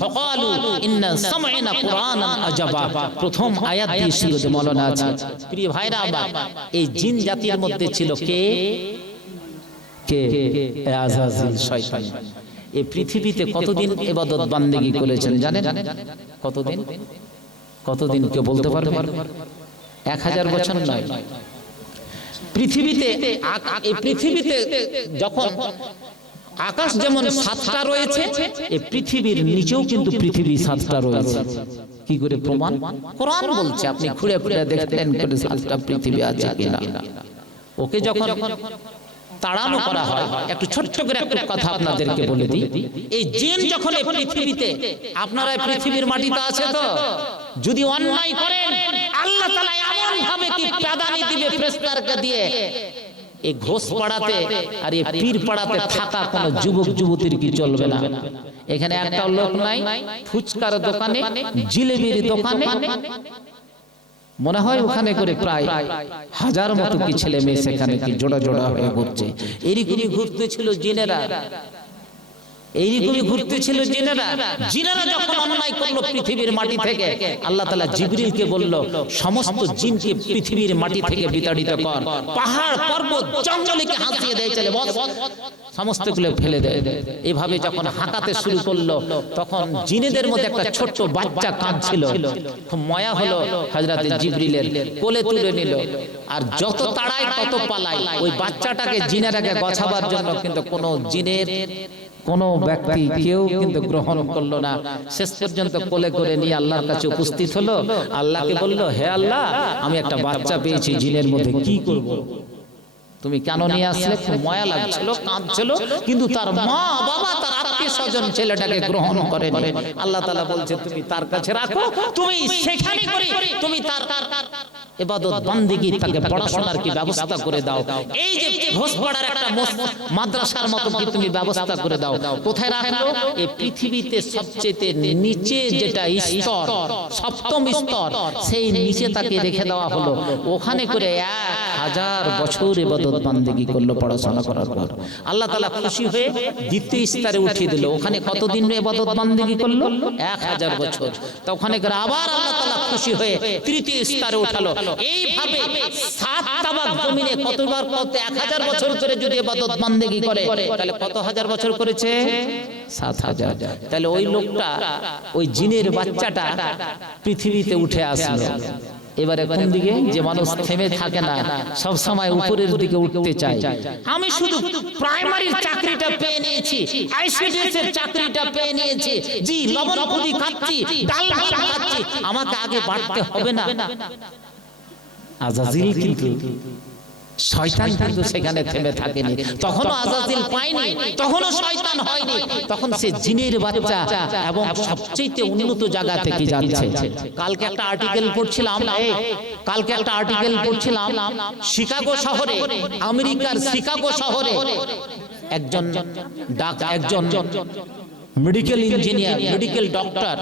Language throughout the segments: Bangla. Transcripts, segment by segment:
ফাকালু ইন্না সাম'না কুরআনান আজাবা। প্রথম আয়াত দিয়ে শুরু যে মাওলানা আছে। প্রিয় ভাইরা আমার, এই জিন জাতির মধ্যে ছিল কে কে? আযাজিল শয়তান। এই পৃথিবীতে কতদিন ইবাদত বান্দেগি করেছেন জানেন? কতদিন কেউ বলতে পারবে? 1000 বছর নয়। পৃথিবীতে এই পৃথিবীতে যখন আকাশ যেমন 7টা রয়েছে, এই পৃথিবীর নিচেও কিন্তু পৃথিবী 7টা রয়েছে। কি করে প্রমাণ? কোরআন বলছে, আপনি ঘুরে ঘুরে দেখলেন করে 7টা পৃথিবী আছে কিনা। ওকে যখন তাড়ানো করা হয়, একটু ছোট্ট করে একটা কথা আপনাদেরকে বলে দিই। এই জিন যখন এই পৃথিবীতে, আপনারা পৃথিবীর মাটিতে আছে তো, যদি অন্যায় করেন আল্লাহ তাআলা এমন ভাবে কি প্রাদানি দিবে ফেরেশতাকে দিয়ে, এই ঘোষ পাড়াতে আর এই পীর পাড়াতে থাকা কোনো যুবক যুবতীর কি চলবে না। এখানে একটা লোক নাই, ফুচকার দোকানে, জিলেবির দোকানে, মনে হয় ওখানে করে প্রায় 1000 মতো কি ছেলে মেয়ে সেখানে কি জোড়া জোড়া হয়ে ঘুরছে। এরকমই ঘুরতে ছিল জিনেরা, এইরকমই ঘুরতে ছিল জিনেরা। জিনেরা যখন অন্যায় করলো পৃথিবীর মাটি থেকে, আল্লাহ তাআলা জিবরিলকে বলল, সমস্ত জিনকে পৃথিবীর মাটি থেকে বিতাড়িত কর, পাহাড় পর্বত জঙ্গলকে হাসিয়ে দেয়, চলে বস, সমস্তগুলো ফেলে দেয়। এইভাবে যখন হাঁকাতে শুরু করলো, তখন জিনেদের মধ্যে একটা ছোট্ট বাচ্চা কাঁদছিল। খুব মায়া হলো হযরতে জিবরিলের, কোলে তুলে নিল, আর যত তাড়ায় তত পালায়। ওই বাচ্চাটাকে জিনেরাকে গছাবার জন্য কিন্তু কোনো জিনের কোনো ব্যক্তি কেউ কিন্তু গ্রহণ করলো না। শেষ পর্যন্ত কোলে করে নিয়ে আল্লাহর কাছে উপস্থিত হলো। আল্লাহকে বলল, হে আল্লাহ, আমি একটা বাচ্চা পেয়েছি জিনের মধ্যে, কি করব? তুমি কেন নিয়ে আসলে? খুব মায়া লাগছিল, কাঁদছিল, কিন্তু তার মা বাবা, তার আত্মীয় স্বজন ছেলেটাকে গ্রহণ করেনি। আল্লাহ তাআলা বলছে, তুমি তার কাছে রাখো, তুমি সেখানে করে তুমি তার ইবাদত বান্দেগি, তাকে পড়াশোনার কি ব্যবস্থা করে দাও। এই যে ঘোষপাড়ার একটা মাদ্রাসার মতো কি তুমি ব্যবস্থা করে দাও। কোথায় রাখলো? এই পৃথিবীতে সবচেয়ে নিচে যেটা স্তর, 7ম স্তর, সেই নিচে তাকে রেখে দেওয়া হলো। ওখানে করে 1000 বছর ইবাদত বান্দেগি করলো পড়াশোনা করার পর। আল্লাহ তাআলা খুশি হয়ে 2য় স্তরে উঠিয়ে দিল। ওখানে কতদিন ইবাদত বান্দেগি করলো? 1000 বছর। তো ওখানে করে আবার আল্লাহ তাআলা খুশি হয়ে 3য় স্তরে উঠালো। এইভাবে 7 তাবাক জমিনে কতবার, কত 1000 বছর করে যদি ইবাদত বান্দেগি করে, তাহলে কত হাজার বছর করেছে? 7000। তাহলে ওই লোকটা, ওই জিনের বাচ্চাটা পৃথিবীতে উঠে আসলো। এবারে কোন দিকে? যে মানুষ থেমে থাকে না, সব সময় উপরের দিকে উঠতে চায়। আমি শুধু প্রাইমারির চাকরিটা পেয়ে নিয়েছি, আইসিডিএস এর চাকরিটা পেয়ে নিয়েছি, জি লবণ খুদি খাচ্ছি, ডাল ভাত খাচ্ছি, আমাকে আগে বাড়তে হবে না। আযাজিল কিন্তু, শয়তান কিন্তু সেখানে থেমে থাকেনি। তখনও আযাজিল পায়নি, তখনও শয়তান হয়নি, তখন সে জিনের বাচ্চা এবং সবচেয়ে উন্নত জায়গা থেকে যাচ্ছে। কালকে একটা আর্টিকেল পড়ছিলাম, শিকাগো শহরে, আমেরিকার শিকাগো শহরে একজন মেডিকেল ইঞ্জিনিয়ার, মেডিকেল ডক্টর,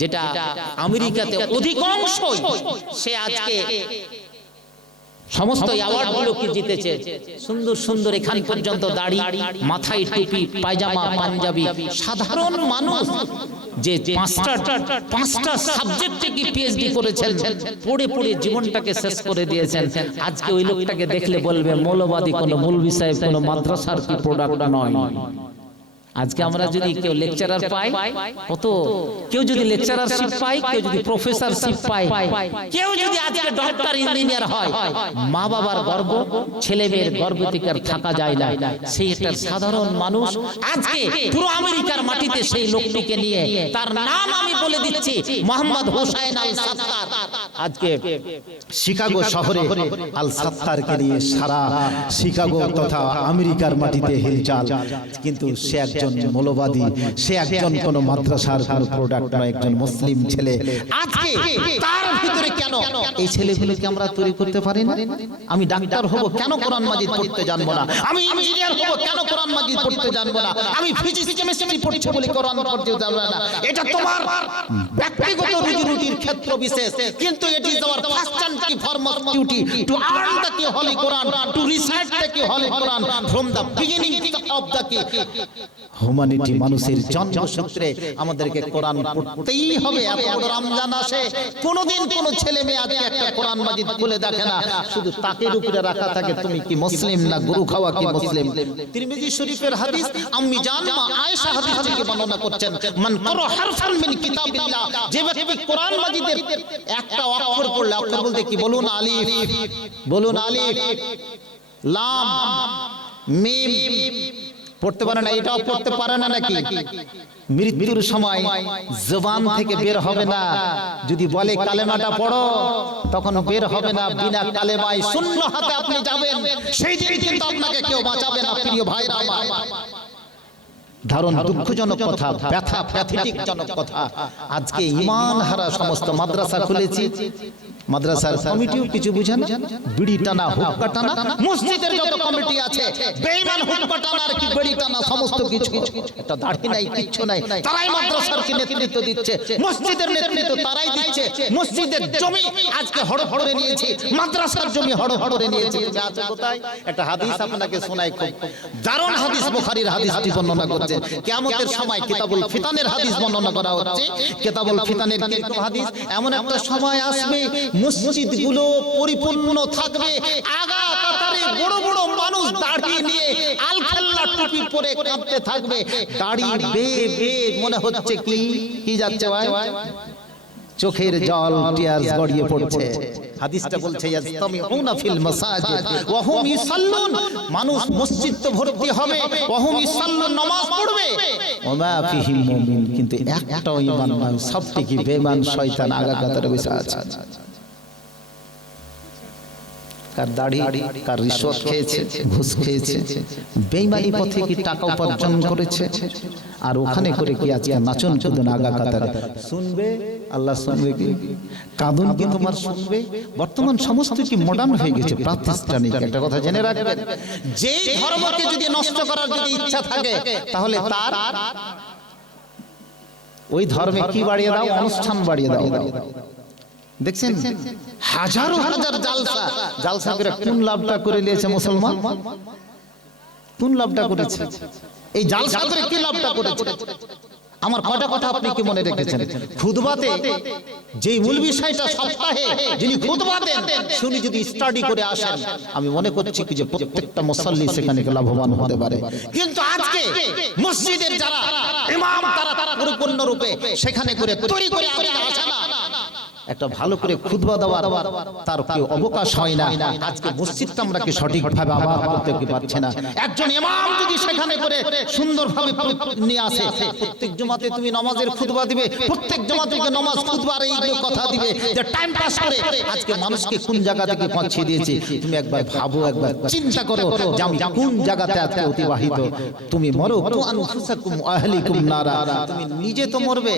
যেটা আমেরিকাতে অধিকাংশ, সে আজকে সমস্ত অ্যাওয়ার্ডগুলো কি জিতেছে। সুন্দর সুন্দর এখান পর্যন্ত দাড়ি, মাথায় টুপি, পায়জামা, পাঞ্জাবি, সাধারণ মানুষ যে 5টা সাবজেক্টে কি পিএইচডি করেছেন, পড়ে পড়ে জীবনটাকে শেষ করে দিয়েছেন। আজকে ওই লোকটাকে দেখলে বলবে মৌলবাদী, কোনো মৌলভী সাহেব, কোনো মাদ্রাসার কি প্রোডাক্ট নয়। আজকে আমরা যদি কেউ লেকচারার পাই, কত কেউ যদি লেকচারারশিপ পাই, কেউ যদি প্রফেসরশিপ পাই, কেউ যদি আজকে ডক্টর ইঞ্জিনিয়ার হয়, মা বাবার গর্ব, ছেলে মেয়ের গর্ব থেকে আর থাকা যায় না। সেই একটা সাধারণ মানুষ আজকে পুরো আমেরিকার মাটিতে সেই লোকটিকে নিয়ে, তার নাম আমি বলে দিচ্ছি, মোহাম্মদ হোসেন আল সাত্তার। আজকে শিকাগো শহরে আল সাত্তারকে নিয়ে সারা শিকাগো তথা আমেরিকার মাটিতে হিলচাল। কিন্তু সে একজন মৌলবাদী, সে একজন কোন মাদ্রাসার কোন প্রোডাক্ট নয়, একজন মুসলিম ছেলে। আজকে তার ভিতরে কেন এই ছেলেগুলোকে আমরা তৈরি করতে পারি না? আমি ডাক্তার হব, কেন কোরআন মাজিদ পড়তে জানবো না? আমি ইঞ্জিনিয়ার হব, কেন কোরআন মাজিদ পড়তে জানবো না? আমি ফিজিক্স কেমিস্ট্রি পড়ছি বলে কোরআন পড়তে জানবো না? এটা তোমার ব্যক্তিগত রুজি রুটির ক্ষেত্র বিশেষ, কিন্তু কিন্তু it is our first and key foremost duty to earn the key holy Quran, to recite the key holy Quran from the beginning of the key humanity. মানুষের জন্মসূত্রে আমাদেরকে কোরআন পড়তেই হবে। এত বড় রমজান আসে, কোনোদিন কোনো ছেলে মেয়ে আজকে একটা কোরআন মাজিদ খুলে দেখে না, শুধু তাকের উপরে রাখা থাকে তুমি কি মুসলিম না গরু খাওয়া কি মুসলিম। তিরমিজি শরীফের হাদিস আম্মি জান মা আয়েশা হাদিস থেকে বর্ণনা করছেন, মান ক্বারা হারফান মিন কিতাবিল্লাহ, যে ব্যক্তি কোরআন মাজিদের একটা অক্ষর পড়লে, অক্ষর বলতে কি বলুন, আলিফ, বলুন আলিফ, লাম, মিম পড়তে পারে না, এটাও পড়তে পারে না নাকি? মৃত্যুর সময় জবান থেকে বের হবে না, যদি বলে কালেমাটা পড়ো তখন বের হবে না, বিনা কালেমায় শূন্য হাতে আপনি যাবেন, সেই দিন কিন্তু আপনাকে কেউ বাঁচাবে না। প্রিয় ভাইরা আমার, দারুণ দুঃখজনক কথা, ব্যথা প্যাথেটিক জনক কথা। আজকে ঈমান হারা সমস্ত মাদ্রাসা খুলেছি, মাদ্রাসার কমিটিও কিছু বুঝেন, বিড়ি টানা হুক্কা টানা, মসজিদের যত কমিটি আছে বেঈমান হুক্কা টানা আর কি বিড়ি টানা সমস্ত কিছু, একটা দাড়ি নাই কিচ্ছু নাই, তারাই মাদ্রাসার কি নেতৃত্ব দিচ্ছে, মসজিদের নেতৃত্ব তারাই দিচ্ছে। মসজিদের জমি আজকে হড় হড়ে নিয়েছি, মাদ্রাসার জমি হড় হড়ে নিয়েছি। তুমি আছো কোথায়? একটা হাদিস আপনাকে শোনাই, খুব দারুণ হাদিস, বুখারীর হাদিসটি বর্ণনা করছে। কিয়ামতের সময় কিতাবুল ফিতানের হাদিস বর্ণনা করা হচ্ছে। কিতাবুল ফিতানের কিন্তু হাদিস, এমন একটা সময় আসবে মসজিদগুলো পরিপূর্ণ থাকবে, আগা কাতারে বড় বড় মানুষ দাড়ি নিয়ে আলখাল্লা টুপি পরে কাঁপতে থাকবে, দাড়ি বেয়ে বেয়ে মনে হচ্ছে কি কি যাচ্ছে ভাই, চোখের জল টিয়ার্স গড়িয়ে পড়ছে। হাদিসটা বলছে ইয়াজতামিউনা ফিল মাসাজিদ ওয়া হুম ইসাল্লুন, মানুষ মসজিদ তো ভর্তি হবে, ওয়া হুম ইসাল্লুন, নামাজ পড়বে, ওয়া মা ফিহিল মুমিন, কিন্তু একটাও ঈমান নয়, সবটি কি বেঈমান শয়তান আগা কাতারে বসে আছে। কার দাড়ি, কার রিশওয়াত খেয়েছে, ঘুষ খেয়েছে, বেঈমানি পথে কি টাকা উপার্জন করেছে, আর ওখানে করে কি আজকে নাচন কুদন আগা কাতারে শুনবে, আল্লাহ শুনবে কি, কাঁদন কি তোমার শুনবে। বর্তমান সমস্ত কি মডার্ন হয়ে গেছে, প্রাতিষ্ঠানিক। একটা কথা জেনে রাখবেন, যেই ধর্মকে যদি নষ্ট করার যদি ইচ্ছা থাকে, তাহলে তার ওই ধর্মে কি বাড়িয়ে দাও, অনুষ্ঠান বাড়িয়ে দাও। দেখছেন হাজারো হাজার জালসা, জালসা করে কোন লাভটা করে নিয়েছে মুসলমান, কোন লাভটা করেছে, এই জালসা করে কি লাভটা করেছে। আমার কটা কথা আপনি কি মনে রেখেছেন? খুতবাতে যেই মূল বিষয়টা সপ্তাহে যিনি খুতবা দেন, শুনি যদি স্টাডি করে আসেন, আমি মনে করছি কি যে প্রত্যেকটা মুসল্লি সেখানে লাভবান হতে পারে। কিন্তু আজকে মসজিদের যারা ইমাম তারা পরিপূর্ণ রূপে সেখানে করে তৈরি করে আসে না, একটা ভালো করে খুতবা দেওয়ার তার কি অবকাশ হয় না। আজকে মসজিদটা আমরা কি সঠিকভাবে আবাদ করতে পারছি না। একজন ইমাম যদি সেখানে করে সুন্দরভাবে নিয়ে আসে, প্রত্যেক জুমাতে তুমি নামাজের খুতবা দিবে, প্রত্যেক জুমাতে নামাজ খুতবার এইগুলো কথা দিবে, যে টাইম পাস করে আজকে মানুষকে কোন জায়গা থেকে পৌঁছে দিয়েছে। তুমি একবার ভাবো, একবার চিন্তা করো যে আমি কোন জায়গাতে আজকে অতিবাহিত। তুমি মরো কু আনফুসাকুম আহলিকুম নারা, তুমি নিজে তো মরবে,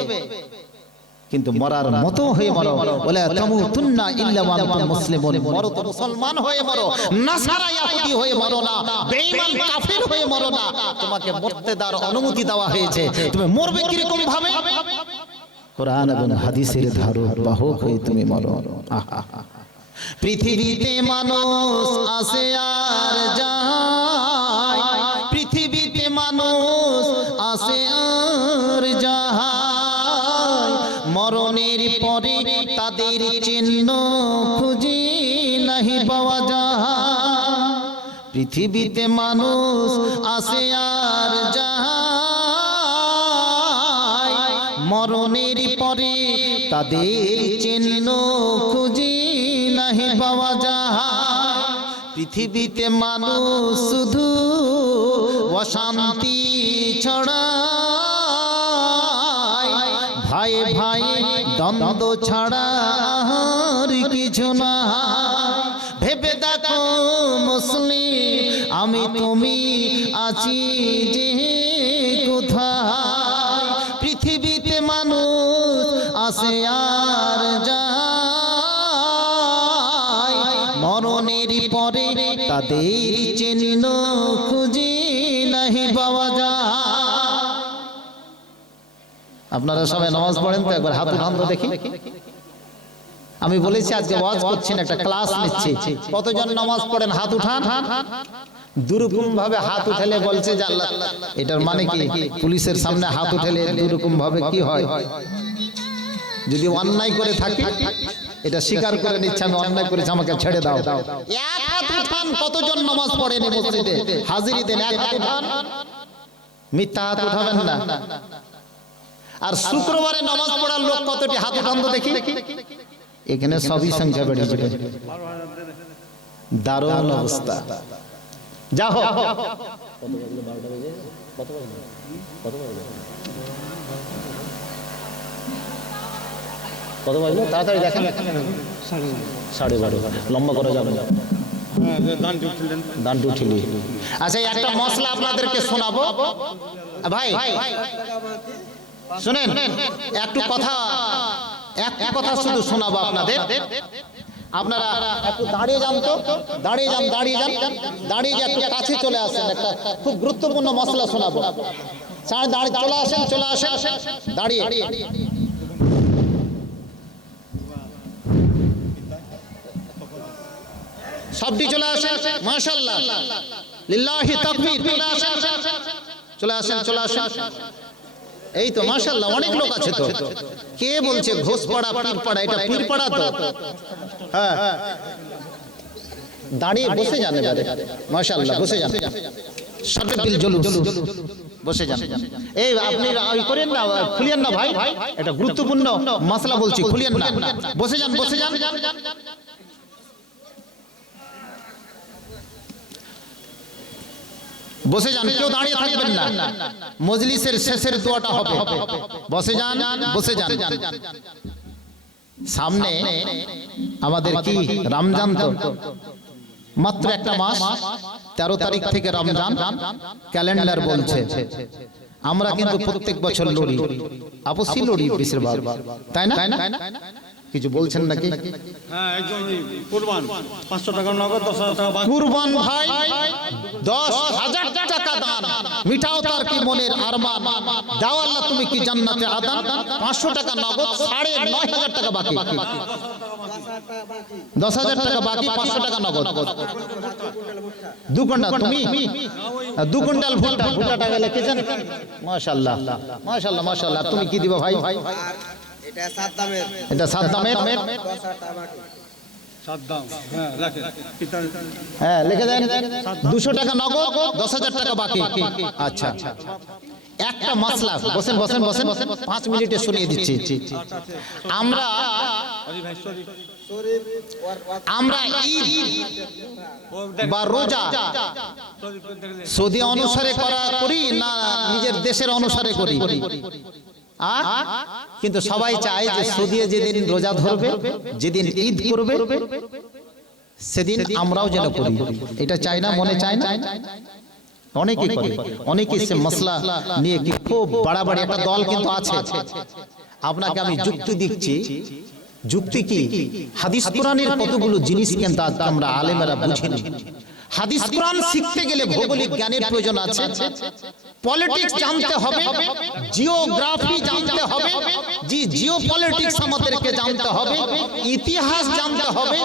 কিন্তু মরার মতো হয়ে মরো, ওয়ালা তামুতুন্না ইল্লা ওয়া আনতুম মুসলিমুন, মরো তো মুসলমান হয়ে মরো, নাসারা ইহুদি হয়ে মরো না, বেঈমান কাফির হয়ে মরো না। তোমাকে মরতে দেওয়ার অনুমতি দেওয়া হয়েছে, তুমি মরবে কি রকম ভাবে? কোরআন এবং হাদিসের ধারক বাহক হয়ে তুমি মরো। পৃথিবীতে মানুষ আসে আর যায়, পৃথিবীতে মানুষ আসে আর যায়, মরণের পরে তাদের চিহ্ন খুঁজে নাহি পাওয়া যায়। পৃথিবীতে মানুষ আসে আর যায়, মরণের পরে তাদের চিহ্ন খুঁজে নাহি পাওয়া যায়। পৃথিবীতে মানুষ শুধু অশান্তি ছড়ায়, ভাই ভাই দ্বন্দ্ব ছাড়া আর কিছু না। ভেবে দেখো মুসলিম, আমি তুমি আছি যে কোথায়। পৃথিবীতে মানুষ আসে আর যায়, মরণের পরে তাদের চিহ্ন খুঁজে নাহি পাওয়া যায়। আপনারা সবাই নামাজ পড়েন তো? একবার হাত উঠান তো দেখি। আমি বলেছি আজকে ওয়াজ করছি না, একটা ক্লাস নিচ্ছি। কতজন নামাজ পড়েন হাত উঠান। দুরকম ভাবে হাত উঠালে বলছে যে আল্লাহ, এটার মানে কি পুলিশের সামনে হাত উঠালে দুরকম ভাবে কি হয়? যদি অন্যায় করে থাকি এটা স্বীকার করে নিচ্ছে আমি অন্যায় করেছি, আমাকে ছেড়ে দাও। এক হাত উঠান। কতজন নামাজ পড়েন এই মসজিদে? হাজিরি দেন, এক হাত উঠান। মিথ্যা হাত উঠাবেন না। আর শুক্রবারে নামাজ পড়ার লোক কতটি হাত উঠান তো দেখি। এখানে সবই সংখ্যা বেড়ে যাবে। দারুণ অবস্থা। যা হোক, কত বাজলো তাড়াতাড়ি দেখেন। 12:30। লম্বা করা যাবে না, দান উঠিলি। আচ্ছা, একটা মশলা আপনাদেরকে শোনাবো ভাই, শুনেন একটু কথা, এক কথা শুধু শোনাবো আপনাদের। আপনারা একটু দাঁড়িয়ে যান তো, দাঁড়িয়ে যান, দাঁড়িয়ে যান, দাঁড়িয়ে যে একটু কাছে চলে আসেন। একটা খুব গুরুত্বপূর্ণ মশলা শোনাবো। দাঁড়িয়ে চলে আসেন, চলে আসেন, দাঁড়িয়ে। সবটি চলে আসেন, মাশাআল্লাহ, লিল্লাহি তাকবীর। চলে আসেন, চলে আসেন। এই তো মাশাআল্লাহ, অনেক লোক আছে তো। কে বলছে ঘোষপাড়া, পীরপাড়া? এটা পীরপাড়া তো। হ্যাঁ, দাঁড়িয়ে বসে যান এবারে। মাশাআল্লাহ, বসে যান। সাদ্দাবিল জুলুস, বসে যান। এই আপনি ওই করেন না, খুলিয়েন না ভাই, এটা গুরুত্বপূর্ণ মাসলা বলছি, খুলিয়েন না। বসে যান, বসে যান। বসে যান, কেউ দাঁড়িয়ে থাকবেন না। মজলিসের শেষের দোয়াটা হবে। বসে যান, বসে যান। সামনে আমাদের কি রমজান, তো মাত্র একটা মাস, 13 তারিখ থেকে রমজান ক্যালেন্ডার বলছে। আমরা কিন্তু প্রত্যেক বছর লড়ি, আপসি লড়ি বেশিরভাগ, তাই না? কিছু বলছেন নাকি? হ্যাঁ, একজন কুরবান 500 টাকা নগদ, 10,000 টাকা বাকি। কুরবান ভাই 10,000 টাকা দান, মিটাও তার কি মনের আরমান, দাও আল্লাহ তুমি কি জান্নাতে আদান। 500 টাকা নগদ, 9,500 টাকা বাকি। 10,000 টাকা বাকি, 500 টাকা নগদ। 2 কুইন্টাল, তুমি 2 কুইন্টাল ভুট্টা টাকা লিখেছেন। মাশাআল্লাহ, মাশাআল্লাহ, মাশাআল্লাহ। তুমি কি দিবা ভাই? এটা সাত দামের। হ্যাঁ, লিখে দেন। 200 টাকা নগদ, 10,000 টাকা বাকি। আচ্ছা, একটা মাসলা। বসেন, বসেন, বসেন, 5 মিনিটে শুনিয়ে দিচ্ছি। আমরা ঈদ বা রোজা সৌদি অনুসারে করি না নিজের দেশের অনুসারে করি? কিন্তু সবাই চায় যে সৌদি যেদিন রোজা ধরবে, যেদিন ঈদ করবে, সেদিন আমরাও যেন করি। এটা চাই না, মনে চায় না? অনেকে করে, অনেকে সে মশলা নিয়ে কি খুব বাড়াবাড়ি একটা দল কিন্তু আছে। আপনাকে আমি যুক্তি দিচ্ছি। যুক্তি কি? হাদিস কোরআনের কতগুলো জিনিস কিন্তু আজ আমরা আলেমেরা বুঝিনি। হাদিস কোরআন শিখতে গেলে ভৌগোলিক জ্ঞানের প্রয়োজন আছে, পলিটিক্স জানতে হবে, জিওগ্রাফি জানতে হবে, জিওপলিটিক্স আমাদেরকে জানতে হবে, ইতিহাস জানতে হবে,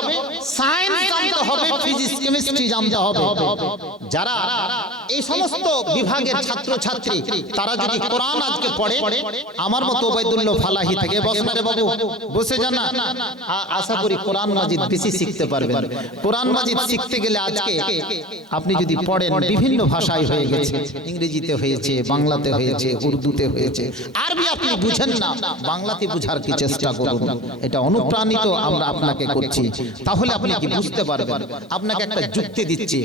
সায়েন্স জানতে হবে, ফিজিক্স কেমিস্ট্রি জানতে হবে। যারা এই সমস্ত বিভাগের ছাত্রছাত্রী তারা যদি কোরআন আজকে পড়ে, আমার মতো ওবাইদুল্লাহ ফালাহি থেকে, বসনারে বাবু বসে যান না, আশা করি কোরআন মাজিদ বেশি শিখতে পারবেন। কোরআন মাজিদ শিখতে গেলে আজকে আপনি যদি পড়েন, বিভিন্ন ভাষায় হয়ে গেছে, ইংরেজিতে হয়েছে, বাংলাতে হয়েছে, উর্দুতে হয়েছে। আরবি আপনি বুঝেন না, বাংলাতে বুঝার কি চেষ্টা করুন। এটা অনুপ্রাণিত আমরা আপনাকে করছি, তাহলে আপনি কি বুঝতে পারবেন। আপনাকে একটা যুক্তি দিচ্ছি।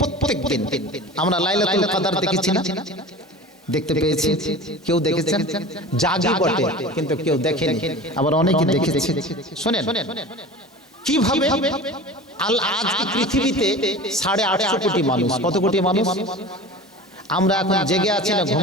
প্রত্যেক দিন আমরা লাইলাতুল কদর দেখেছি না? দেখতে পেয়েছি? কেউ দেখেছেন? জাগি বটে, কিন্তু কেউ দেখেনি, আবার অনেকে দেখেছে। শুনেন কিভাবে আজ পৃথিবীতে 850 কোটি মানুষ। কত কোটি মানুষ? আমরা এখন জেগে আছি না ঘুমিয়ে?